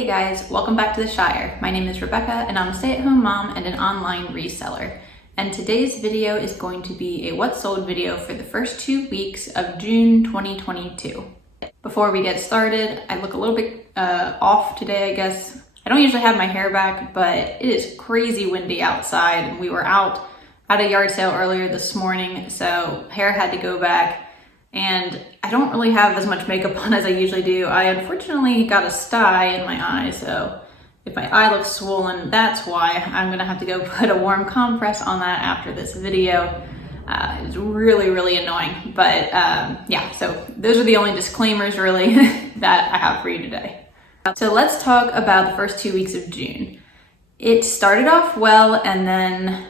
Hey guys, welcome back to the Shire. My name is Rebecca and I'm a stay-at-home mom and an online reseller. And today's video is going to be a what sold video for the first 2 weeks of June 2022. Before we get started, I look a little bit off today, I guess. I don't usually have my hair back, but it is crazy windy outside and we were out at a yard sale earlier this morning, so hair had to go back. And I don't really have as much makeup on as I usually do. I unfortunately got a sty in my eye, so if my eye looks swollen, that's why. I'm gonna have to go put a warm compress on that after this video. It's really annoying, but yeah, so those are the only disclaimers really that I have for you today. So let's talk about the first 2 weeks of June. It started off well, and then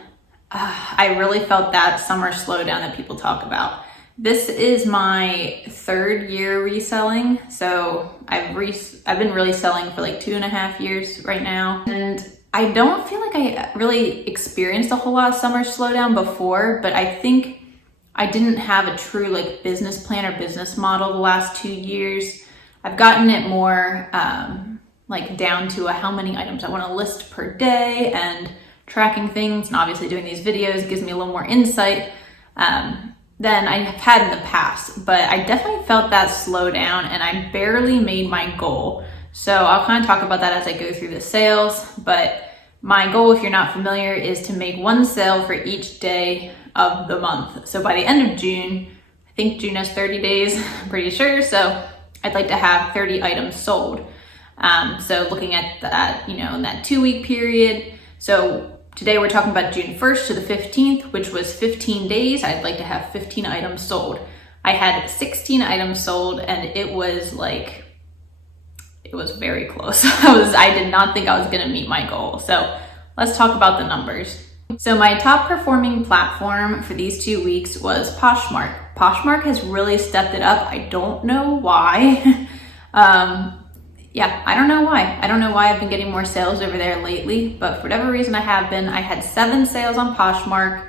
I really felt that summer slowdown that people talk about. This is my third year reselling, so I've been really selling for like 2.5 years right now, and I don't feel like I really experienced a whole lot of summer slowdown before, but I think I didn't have a true like business plan or business model the last 2 years. I've gotten it more like down to how many items I want to list per day and tracking things, and obviously doing these videos gives me a little more insight than I have had in the past, but I definitely felt that slow down and I barely made my goal. So I'll kind of talk about that as I go through the sales, but my goal, if you're not familiar, is to make one sale for each day of the month. So by the end of June, I think June has 30 days, I'm pretty sure, so I'd like to have 30 items sold. So looking at that, in that 2 week period, so today we're talking about June 1st to the 15th, which was 15 days. I'd like to have 15 items sold. I had 16 items sold and it was very close. I did not think I was gonna meet my goal. So let's talk about the numbers. So my top performing platform for these 2 weeks was Poshmark. Poshmark has really stepped it up. I don't know why. Yeah, I don't know why. I don't know why I've been getting more sales over there lately, but for whatever reason I have been. I had 7 sales on Poshmark,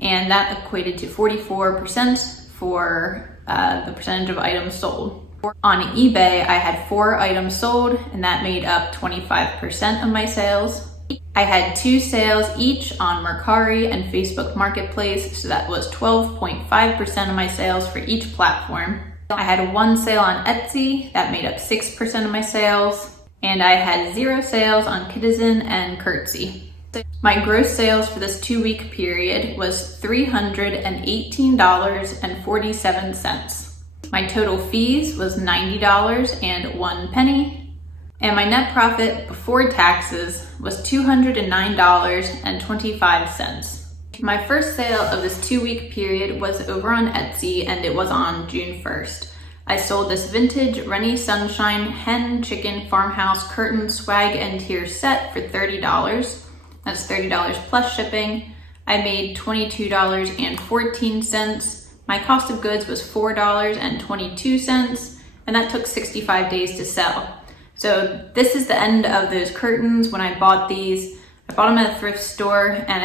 and that equated to 44% for the percentage of items sold. On eBay, I had 4 items sold, and that made up 25% of my sales. I had 2 sales each on Mercari and Facebook Marketplace, so that was 12.5% of my sales for each platform. I had 1 sale on Etsy, that made up 6% of my sales, and I had 0 sales on Kidizen and Curtsy. My gross sales for this 2 week period was $318.47. My total fees was $90.01, and my net profit before taxes was $209.25. My first sale of this 2 week period was over on Etsy, and it was on June 1st. I sold this vintage Rennie Sunshine hen chicken farmhouse curtain swag and tier set for $30. That's $30 plus shipping. I made $22.14. My cost of goods was $4.22, and that took 65 days to sell. So this is the end of those curtains. When I bought these, I bought them at a thrift store, and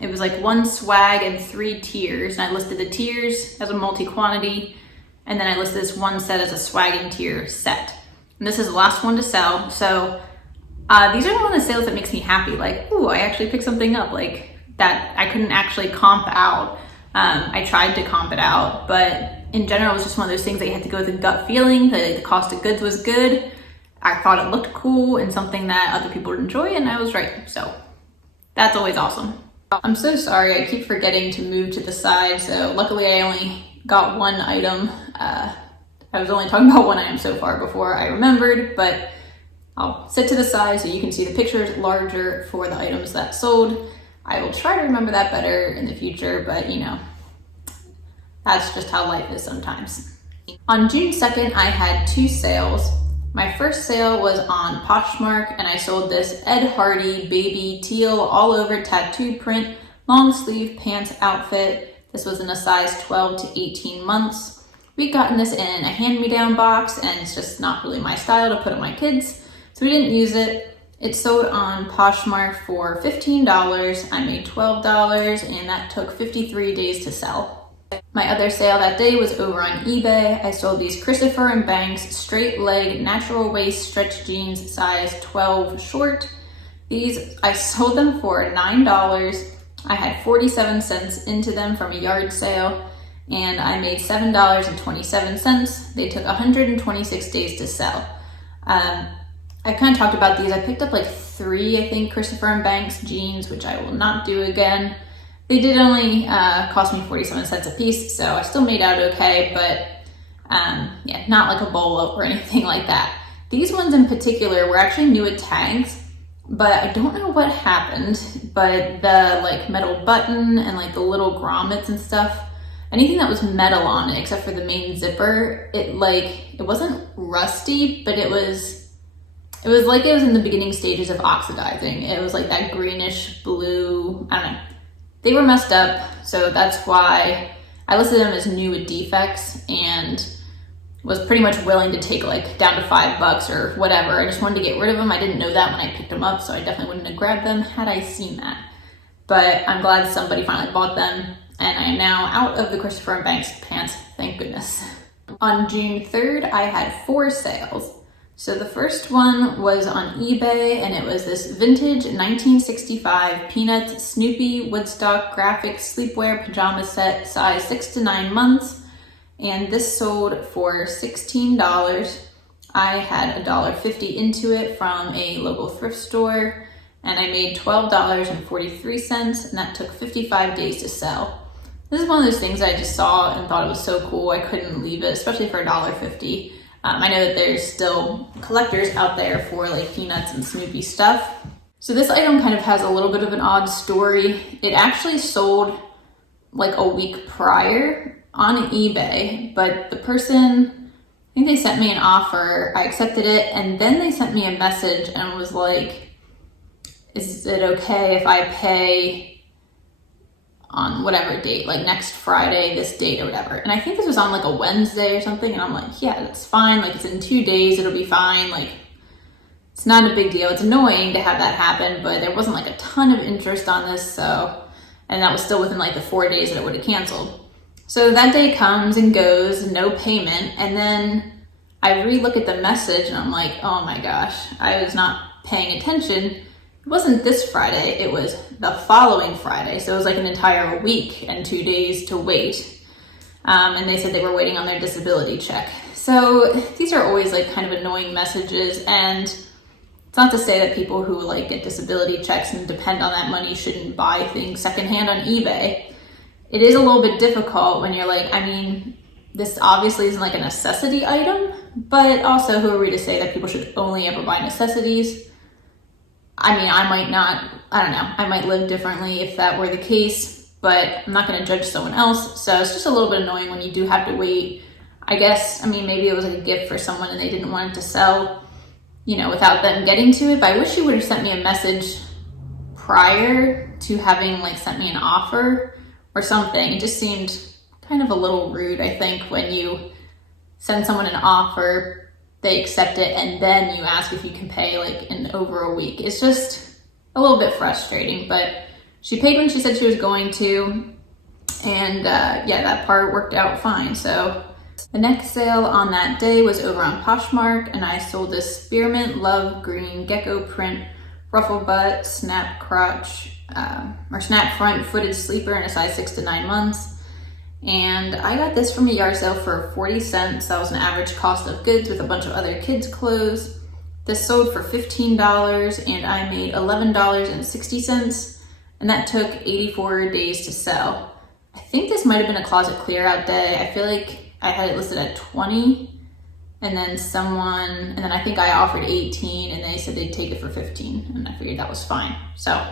it was like 1 swag and 3 tiers, and I listed the tiers as a multi-quantity, and then I listed this 1 set as a swag and tier set. And this is the last one to sell, so these are one of the sales that makes me happy, like, ooh, I actually picked something up, like that I couldn't actually comp out. I tried to comp it out, but in general, it was just one of those things that you had to go with a gut feeling. The cost of goods was good. I thought it looked cool and something that other people would enjoy, and I was right. So that's always awesome. I'm so sorry, I keep forgetting to move to the side. So luckily I only got 1 item. I was only talking about 1 item so far before I remembered, but I'll sit to the side so you can see the pictures larger for the items that sold. I will try to remember that better in the future, but that's just how life is sometimes. On June 2nd, I had 2 sales. My first sale was on Poshmark, and I sold this Ed Hardy baby teal all over tattooed print long sleeve pants outfit. This was in a size 12 to 18 months. We'd gotten this in a hand-me-down box, and it's just not really my style to put on my kids, so we didn't use it. It sold on Poshmark for $15. I made $12, and that took 53 days to sell. My other sale that day was over on eBay. I sold these Christopher & Banks straight leg natural waist stretch jeans size 12 short. These, I sold them for $9. I had 47 cents into them from a yard sale and I made $7.27. They took 126 days to sell. I kind of talked about these. I picked up like 3, I think, Christopher & Banks jeans, which I will not do again. They did only cost me 47 cents a piece, so I still made out okay, but yeah, not like a bolo or anything like that. These ones in particular were actually new at tags, but I don't know what happened, but the like metal button and like the little grommets and stuff, anything that was metal on it except for the main zipper, it wasn't rusty, but it was like it was in the beginning stages of oxidizing. It was like that greenish blue, I don't know. They were messed up, so that's why I listed them as new with defects and was pretty much willing to take like down to $5 or whatever. I just wanted to get rid of them. I didn't know that when I picked them up, so I definitely wouldn't have grabbed them had I seen that. But I'm glad somebody finally bought them, and I am now out of the Christopher & Banks pants, thank goodness. On June 3rd, I had 4 sales. So the first one was on eBay, and it was this vintage 1965 Peanuts Snoopy Woodstock graphic sleepwear pajama set size 6 to 9 months. And this sold for $16. I had $1.50 into it from a local thrift store, and I made $12.43, and that took 55 days to sell. This is one of those things I just saw and thought it was so cool I couldn't leave it, especially for $1.50. I know that there's still collectors out there for like Peanuts and Snoopy stuff. So this item kind of has a little bit of an odd story. It actually sold like a week prior on eBay, but the person, I think they sent me an offer, I accepted it, and then they sent me a message and was like, is it okay if I pay on whatever date, like next Friday, this date or whatever. And I think this was on like a Wednesday or something. And I'm like, yeah, that's fine. Like it's in 2 days, it'll be fine. Like it's not a big deal. It's annoying to have that happen, but there wasn't like a ton of interest on this. So, and that was still within like the 4 days that it would have canceled. So that day comes and goes, no payment. And then I re-look at the message and I'm like, oh my gosh, I was not paying attention. It wasn't this Friday, it was the following Friday. So it was like an entire week and 2 days to wait. And they said they were waiting on their disability check. So these are always like kind of annoying messages. And it's not to say that people who like get disability checks and depend on that money shouldn't buy things secondhand on eBay. It is a little bit difficult when you're like, I mean, this obviously isn't like a necessity item, but also who are we to say that people should only ever buy necessities? I mean, I might not, I don't know, I might live differently if that were the case, but I'm not going to judge someone else. So it's just a little bit annoying when you do have to wait. I guess, I mean, maybe it was like a gift for someone and they didn't want it to sell, you know, without them getting to it. But I wish you would have sent me a message prior to having like sent me an offer or something. It just seemed kind of a little rude, I think, when you send someone an offer, they accept it, and then you ask if you can pay like in over a week. It's just a little bit frustrating, but she paid when she said she was going to, and yeah, that part worked out fine. So the next sale on that day was over on Poshmark, and I sold this Spearmint Love Green Gecko Print Ruffle Butt Snap Crotch or Snap Front Footed Sleeper in a size 6 to 9 months. And I got this from a yard sale for 40 cents. That was an average cost of goods with a bunch of other kids' clothes. This sold for $15 and I made $11.60, and that took 84 days to sell. I think this might have been a closet clear out day. I feel like I had it listed at 20 and then I think I offered 18 and they said they'd take it for 15, and I figured that was fine. So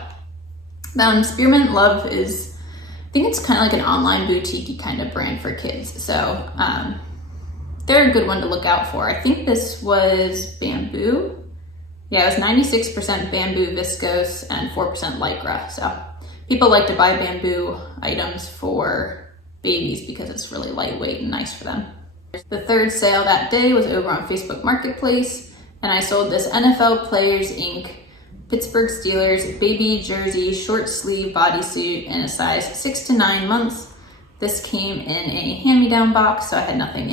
Spearmint Love is, I think it's kind of like an online boutique kind of brand for kids. So they're a good one to look out for. I think this was bamboo. Yeah, it was 96% bamboo viscose and 4% lycra. So people like to buy bamboo items for babies because it's really lightweight and nice for them. The third sale that day was over on Facebook Marketplace, and I sold this NFL Players Inc. Pittsburgh Steelers baby jersey short sleeve bodysuit in a size 6 to 9 months. This came in a hand-me-down box, so I had nothing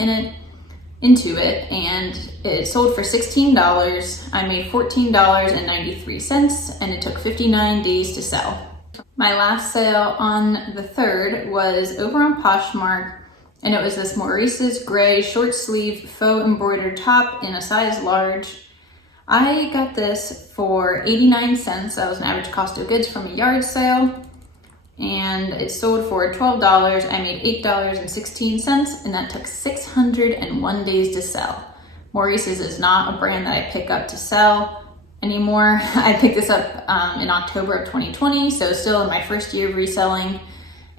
into it, and it sold for $16. I made $14.93, and it took 59 days to sell. My last sale on the 3rd was over on Poshmark, and it was this Maurice's gray short sleeve faux embroidered top in a size large. I got this for 89 cents. That was an average cost of goods from a yard sale, and it sold for $12. I made $8.16, and that took 601 days to sell. Maurice's is not a brand that I pick up to sell anymore. I picked this up in October of 2020, so still in my first year of reselling,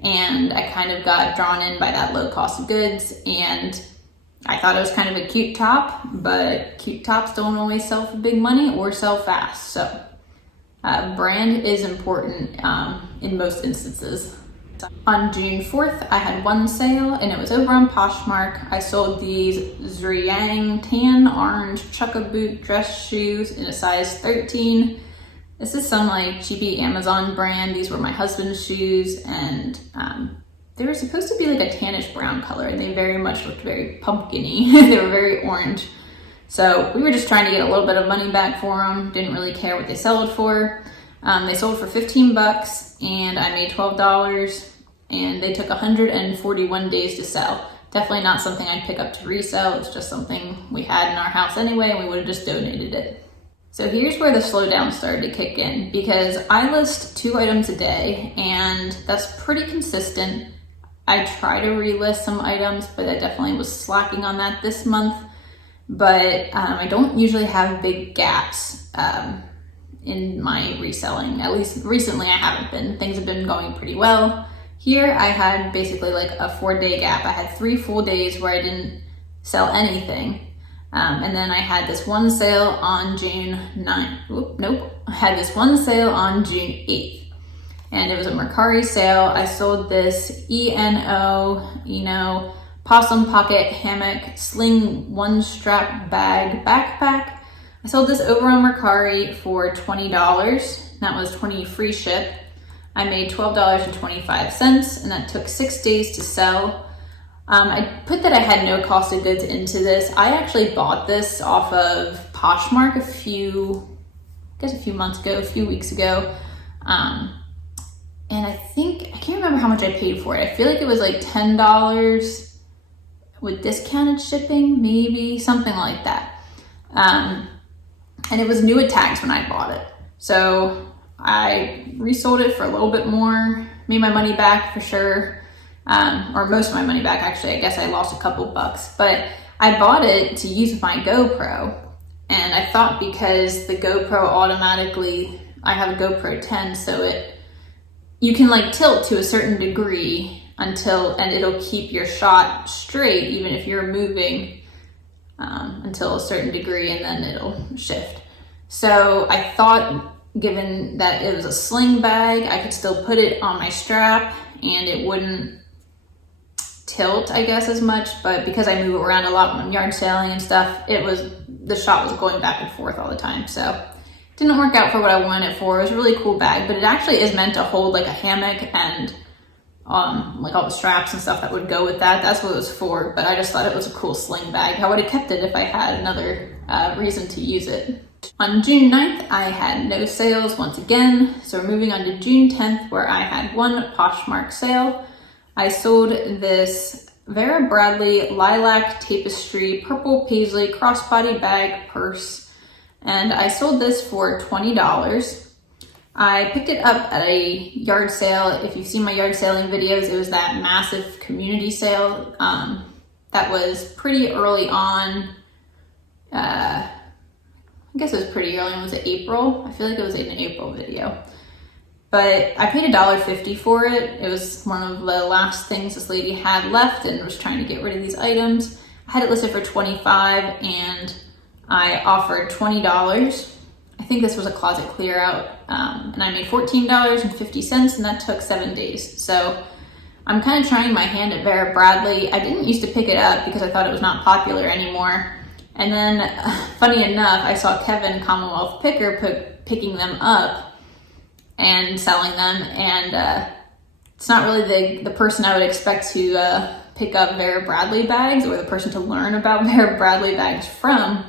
and I kind of got drawn in by that low cost of goods, and I thought it was kind of a cute top, but cute tops don't always sell for big money or sell fast, so brand is important in most instances. On June 4th, I had one sale, and it was over on Poshmark. I sold these Zriyang tan orange chukka boot dress shoes in a size 13. This is some like cheapy Amazon brand. These were my husband's shoes, and they were supposed to be like a tannish brown color, and they very much looked very pumpkin-y. They were very orange. So we were just trying to get a little bit of money back for them. Didn't really care what they sold for. They sold for 15 bucks, and I made $12, and they took 141 days to sell. Definitely not something I'd pick up to resell. It's just something we had in our house anyway, and we would have just donated it. So here's where the slowdown started to kick in, because I list 2 items a day, and that's pretty consistent. I try to relist some items, but I definitely was slacking on that this month. But I don't usually have big gaps in my reselling. At least recently I haven't been. Things have been going pretty well. Here I had basically like a 4-day gap. I had 3 full days where I didn't sell anything. And then I had this one sale on June 9th. I had this one sale on June 8th. And it was a Mercari Sale. I sold this Eno, possum pocket hammock sling 1-strap bag backpack. I sold this over on Mercari for $20. That was $20 free ship. I made $12.25, and that took 6 days to sell. I put that I had no cost of goods into this. I actually bought this off of Poshmark a few weeks ago. And I can't remember how much I paid for it. I feel like it was like $10 with discounted shipping, maybe something like that. And it was new at tags when I bought it. So I resold it for a little bit more, made my money back for sure. Or most of my money back, actually. I guess I lost a couple bucks, but I bought it to use with my GoPro. And I thought because the GoPro automatically, I have a GoPro 10, so you can like tilt to a certain degree and it'll keep your shot straight even if you're moving until a certain degree, and then it'll shift. So I thought, given that it was a sling bag, I could still put it on my strap and it wouldn't tilt, I guess, as much. But because I move around a lot when I'm yard selling and stuff, the shot was going back and forth all the time. So it didn't work out for what I wanted it for. It was a really cool bag, but it actually is meant to hold like a hammock and like all the straps and stuff that would go with that. That's what it was for, but I just thought it was a cool sling bag. I would have kept it if I had another reason to use it. On June 9th, I had no sales once again. So we're moving on to June 10th, where I had one Poshmark sale. I sold this Vera Bradley lilac tapestry purple paisley crossbody bag purse, and I sold this for $20. I picked it up at a yard sale. If you've seen my yard selling videos, it was that massive community sale that was pretty early on. I guess it was pretty early on. Was it April? I feel like it was an April video. But I paid $1.50 for it. It was one of the last things this lady had left and was trying to get rid of these items. I had it listed for $25 and I offered $20. I think this was a closet clear out, and I made $14.50, and that took 7 days. So I'm kind of trying my hand at Vera Bradley. I didn't used to pick it up because I thought it was not popular anymore. And then, funny enough, I saw Kevin Commonwealth Picker picking them up and selling them, and it's not really the person I would expect to pick up Vera Bradley bags, or the person to learn about Vera Bradley bags from.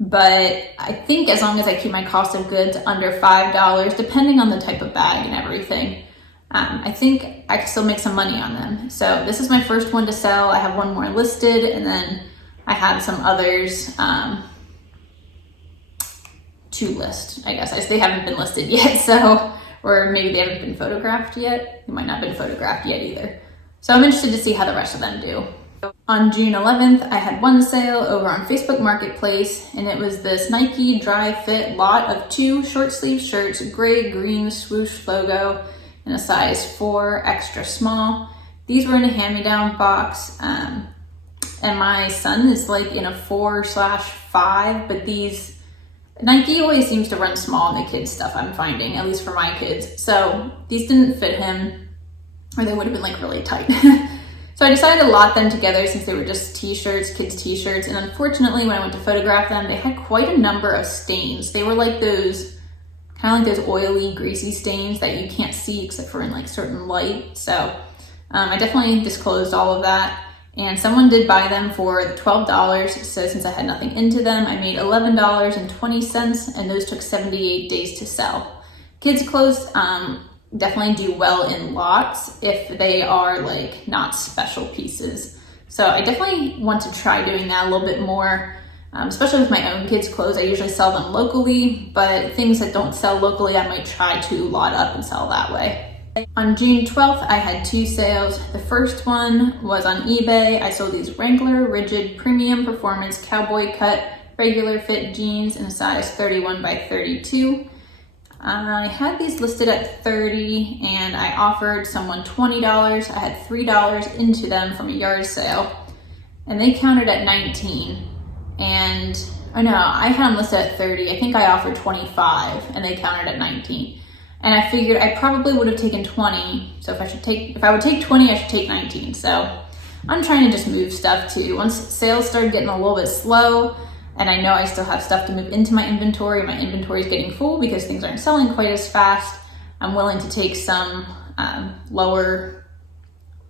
But I think as long as I keep my cost of goods under $5, depending on the type of bag and everything, I think I can still make some money on them. So this is my first one to sell. I have one more listed, and then I have some others to list, I guess. They haven't been listed yet, so, or maybe they haven't been photographed yet. They might not have been photographed yet either. So I'm interested to see how the rest of them do. On June 11th, I had one sale over on Facebook Marketplace, and it was this Nike Dry Fit lot of 2 short sleeve shirts, gray-green swoosh logo, in a size 4 extra small. These were in a hand-me-down box, and my son is like in a 4/5, but these, Nike always seems to run small in the kids stuff, I'm finding, at least for my kids. So these didn't fit him, or they would have been like really tight. So I decided to lot them together since they were just t-shirts, kids t-shirts, and unfortunately when I went to photograph them, they had quite a number of stains. They were like those, kind of like those oily, greasy stains that you can't see except for in like certain light. So I definitely disclosed all of that, and someone did buy them for $12. So since I had nothing into them, I made $11.20, and those took 78 days to sell. Kids clothes definitely do well in lots if they are like not special pieces. So I definitely want to try doing that a little bit more, especially with my own kids' clothes. I usually sell them locally, but things that don't sell locally, I might try to lot up and sell that way. On June 12th, I had 2 sales. The first one was on eBay. I sold these Wrangler Rigid Premium Performance Cowboy Cut Regular Fit Jeans in a size 31 by 32. I had these listed at $30, and I offered someone $20. I had $3 into them from a yard sale, and they counted at 19. And, oh no, I had them listed at 30. I think I offered 25, and they counted at 19. And I figured I probably would have taken 20. So if I would take 20, I should take 19. So I'm trying to just move stuff too. Once sales started getting a little bit slow, and I know I still have stuff to move into my inventory is getting full because things aren't selling quite as fast, I'm willing to take some lower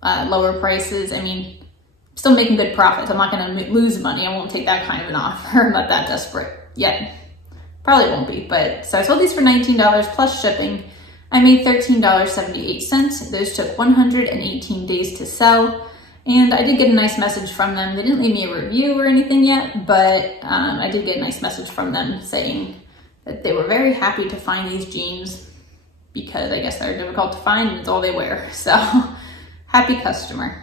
prices. I mean, I'm still making good profits. I'm not going to lose money. I won't take that kind of an offer. I'm not that desperate yet. Probably won't be, but so I sold these for $19 plus shipping. I made $13.78. Those took 118 days to sell. And I did get a nice message from them. They didn't leave me a review or anything yet, but I did get a nice message from them saying that they were very happy to find these jeans because I guess they're difficult to find and it's all they wear. So happy customer.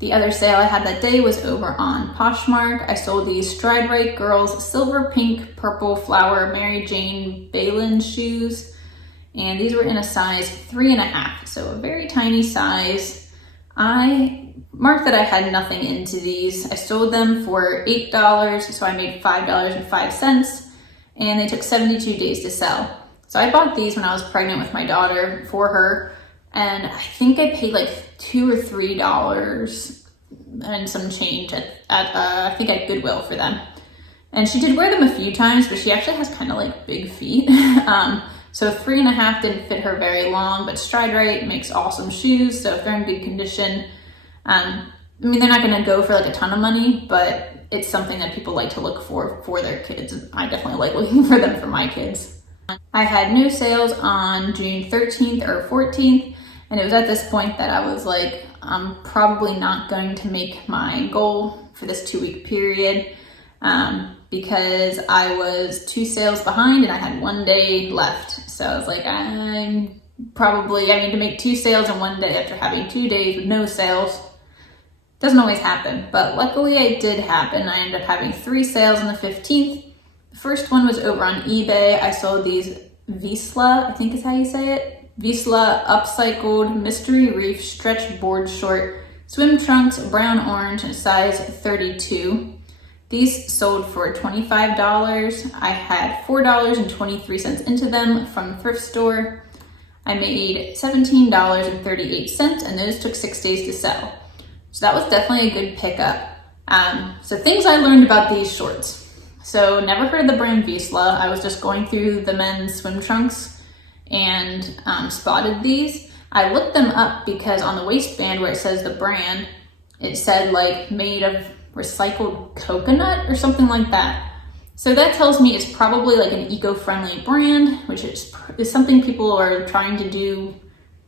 The other sale I had that day was over on Poshmark. I sold these Stride Right Girls Silver Pink Purple Flower Mary Jane Balin shoes. And these were in a size 3.5, so a very tiny size. I marked that I had nothing into these. I sold them for $8, so I made $5.05, and they took 72 days to sell. So I bought these when I was pregnant with my daughter for her, and I think I paid like $2 or $3 and some change I think at Goodwill for them. And she did wear them a few times, but she actually has kind of like big feet. So 3.5 didn't fit her very long, but Stride Right makes awesome shoes. So if they're in good condition, I mean, they're not gonna go for like a ton of money, but it's something that people like to look for their kids. I definitely like looking for them for my kids. I had no sales on June 13th or 14th, and it was at this point that I was like, I'm probably not going to make my goal for this 2-week period because I was 2 sales behind and I had 1 day left. So I was like, I need to make 2 sales in 1 day after having 2 days with no sales. Doesn't always happen, but luckily it did happen. I ended up having 3 sales on the 15th. The first one was over on eBay. I sold these Visla, I think is how you say it. Visla upcycled mystery reef stretch board short swim trunks, brown orange, and size 32. These sold for $25. I had $4.23 into them from the thrift store. I made $17.38, and those took 6 days to sell. So that was definitely a good pickup. So things I learned about these shorts. So never heard of the brand Visla. I was just going through the men's swim trunks and spotted these. I looked them up because on the waistband where it says the brand, it said like made of recycled coconut or something like that. So that tells me it's probably like an eco-friendly brand, which is something people are trying to do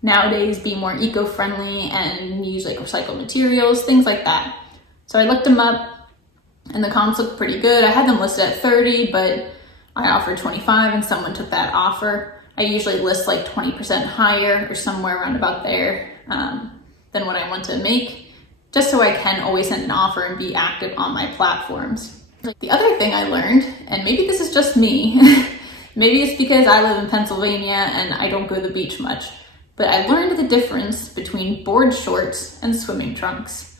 nowadays, be more eco-friendly and use like recycled materials, things like that. So I looked them up and the comps looked pretty good. I had them listed at 30, but I offered 25 and someone took that offer. I usually list like 20% higher or somewhere around about there than what I want to make, just so I can always send an offer and be active on my platforms. The other thing I learned, and maybe this is just me, maybe it's because I live in Pennsylvania and I don't go to the beach much, but I learned the difference between board shorts and swimming trunks.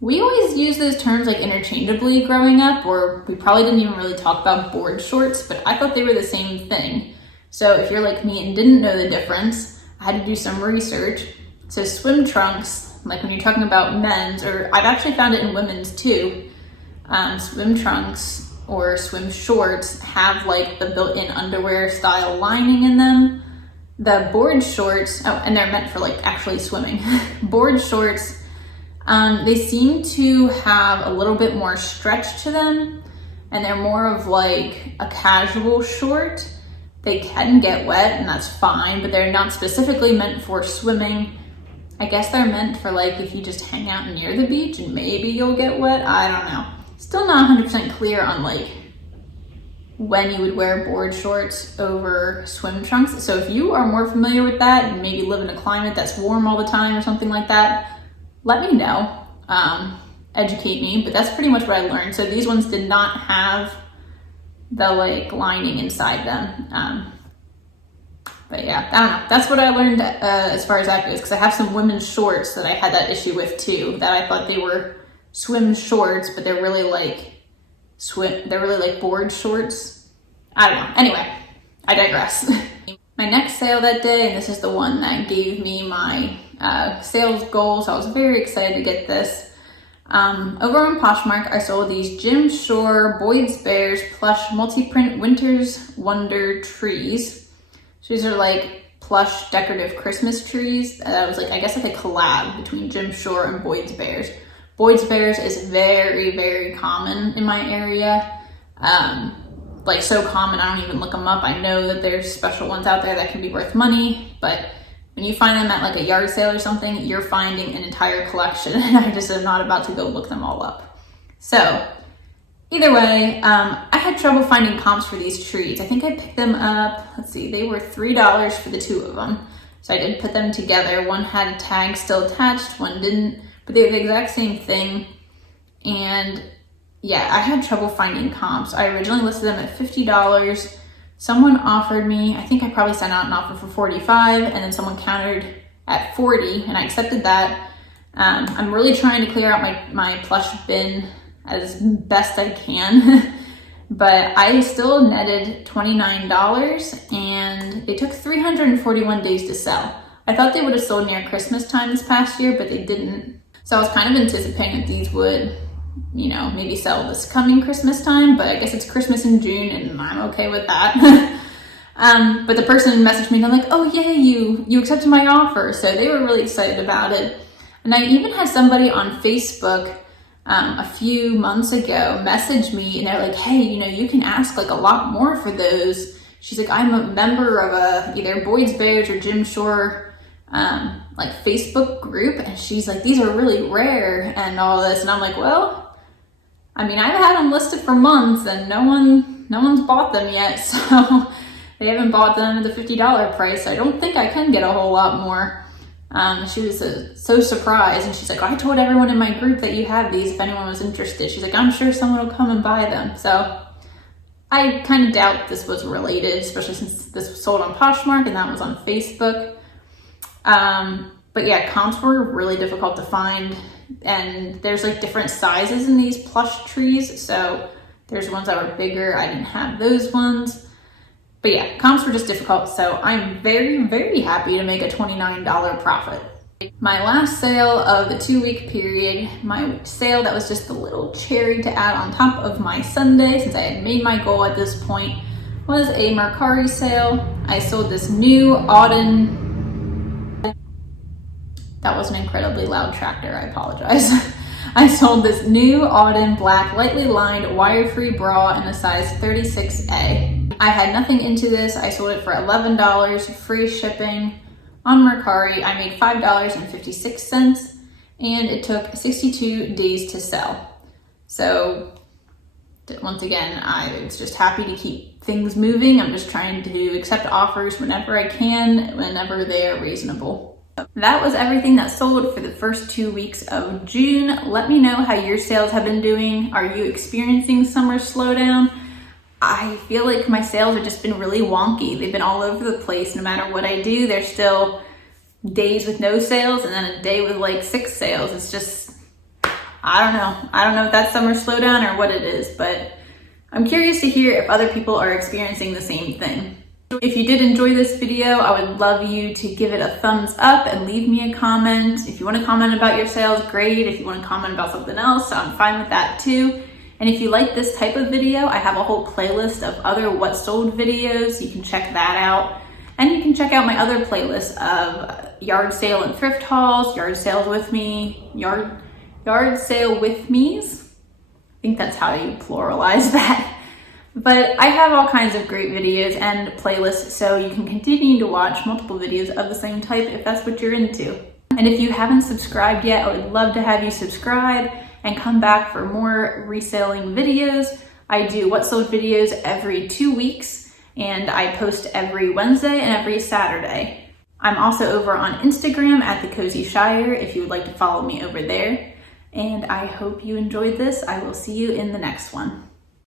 We always use those terms like interchangeably growing up, or we probably didn't even really talk about board shorts, but I thought they were the same thing. So if you're like me and didn't know the difference, I had to do some research. So swim trunks, like when you're talking about men's, or I've actually found it in women's too, swim trunks or swim shorts have like the built-in underwear style lining in them. The board shorts, oh, and they're meant for like actually swimming. Board shorts, they seem to have a little bit more stretch to them, and they're more of like a casual short. They can get wet and that's fine, but they're not specifically meant for swimming. I guess they're meant for like if you just hang out near the beach and maybe you'll get wet. I don't know. Still not 100% clear on like when you would wear board shorts over swim trunks. So if you are more familiar with that and maybe live in a climate that's warm all the time or something like that, let me know, educate me, but that's pretty much what I learned. So these ones did not have the like lining inside them. But yeah, I don't know. That's what I learned as far as that goes, because I have some women's shorts that I had that issue with too, that I thought they were swim shorts, but they're really like board shorts. I don't know. Anyway, I digress. My next sale that day, and this is the one that gave me my sales goal, so I was very excited to get this. Over on Poshmark, I sold these Jim Shore Boyd's Bears plush multi-print Winter's Wonder trees. So these are like plush decorative Christmas trees. That was like, I guess like a collab between Jim Shore and Boyd's Bears. Boyd's Bears is very, very common in my area. Like so common, I don't even look them up. I know that there's special ones out there that can be worth money, but when you find them at like a yard sale or something, you're finding an entire collection, and I just am not about to go look them all up. So either way, I had trouble finding comps for these trees. I think I picked them up, let's see, they were $3 for the two of them. So I did put them together. One had a tag still attached, one didn't, but they were the exact same thing. And yeah, I had trouble finding comps. I originally listed them at $50. Someone offered me, I think I probably sent out an offer for 45, and then someone countered at 40, and I accepted that. I'm really trying to clear out my plush bin as best I can, but I still netted $29, and they took 341 days to sell. I thought they would have sold near Christmas time this past year, but they didn't. So I was kind of anticipating that these would, you know, maybe sell this coming Christmas time, but I guess it's Christmas in June and I'm okay with that. But the person messaged me and I'm like, oh yay, you accepted my offer. So they were really excited about it. And I even had somebody on Facebook a few months ago message me and they're like, hey, you know, you can ask like a lot more for those. She's like, I'm a member of either Boyd's Bears or Jim Shore like Facebook group, and she's like, these are really rare and all this. And I'm like, well, I mean, I've had them listed for months and no one's bought them yet, so they haven't bought them at the $50 price. I don't think I can get a whole lot more. She was so surprised, and she's like, I told everyone in my group that you have these if anyone was interested. She's like, I'm sure someone will come and buy them. So I kind of doubt this was related, especially since this was sold on Poshmark and that was on Facebook. But yeah, comps were really difficult to find, and there's like different sizes in these plush trees. So there's ones that were bigger. I didn't have those ones, but yeah, comps were just difficult. So I'm very, very happy to make a $29 profit. My last sale of the 2-week period, my sale that was just a little cherry to add on top of my Sunday, since I had made my goal at this point, was a Mercari sale. I sold this new autumn That was an incredibly loud tractor, I apologize. I sold this new Auden black lightly lined wire-free bra in a size 36A. I had nothing into this. I sold it for $11, free shipping on Mercari. I made $5.56 and it took 62 days to sell. So once again, I was just happy to keep things moving. I'm just trying to accept offers whenever I can, whenever they are reasonable. That was everything that sold for the first 2 weeks of June. Let me know how your sales have been doing. Are you experiencing summer slowdown? I feel like my sales have just been really wonky. They've been all over the place. No matter what I do, there's still days with no sales and then a day with like 6 sales. It's just, I don't know. I don't know if that's summer slowdown or what it is, but I'm curious to hear if other people are experiencing the same thing. If you did enjoy this video, I would love you to give it a thumbs up and leave me a comment. If you want to comment about your sales, great. If you want to comment about something else, I'm fine with that too. And if you like this type of video, I have a whole playlist of other what sold videos. You can check that out. And you can check out my other playlist of yard sale and thrift hauls, yard sales with me, yard sale with me's. I think that's how you pluralize that. But I have all kinds of great videos and playlists, so you can continue to watch multiple videos of the same type if that's what you're into. And if you haven't subscribed yet, I would love to have you subscribe and come back for more reselling videos. I do what sold videos every 2 weeks, and I post every Wednesday and every Saturday. I'm also over on Instagram at TheCozyShire if you would like to follow me over there. And I hope you enjoyed this. I will see you in the next one.